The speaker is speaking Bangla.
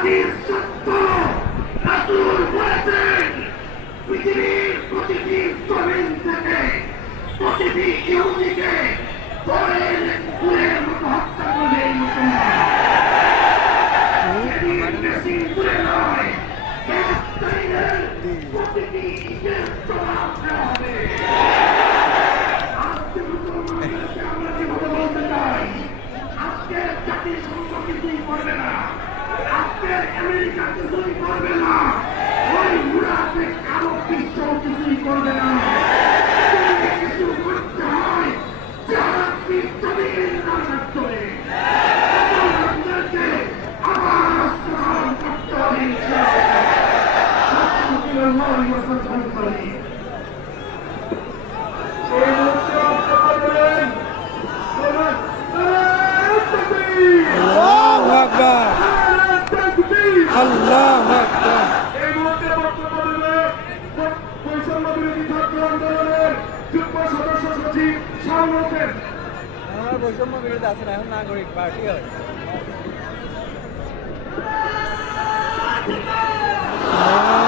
জাতির সত্য রাসূল বলেছেন, পৃথিবীর প্রতিটি জমিন থেকে প্রতিটি ইহুদিকে ফুলের মতো হত্যা করবে এই মুসলমান। সেদিন বেশি দূরে নয়, প্রতিটি ঈদের জবাব দেওয়া হবে। আজকে মুসলমানদেরকে আমরা যেভাবে বলতে চাই, আজকের জাতিসংঘ কিছুই করবে না, আজকের আমেরিকা কিছুই করবে না, ওই মুনাফিক কালো বিশ্ব কিছুই করবে না। যদি কিছু করতে হয় যারা পৃথিবীর নাশক করে মুসলমানদেরকে আবার স্মরণ করতে হবে। আল্লাহু আকবার, আল্লাহু আকবার। এই মুহূর্তে বক্তব্য দেবেন বৈষম্য বিরোধী ছাত্র আন্দোলনের যুগ্ম সদস্য সচিব শাওন হোসেন। আমরা বৈষম্য বিরোধী আছে না, এখন নাগরিক পার্টি হয়। আল্লাহু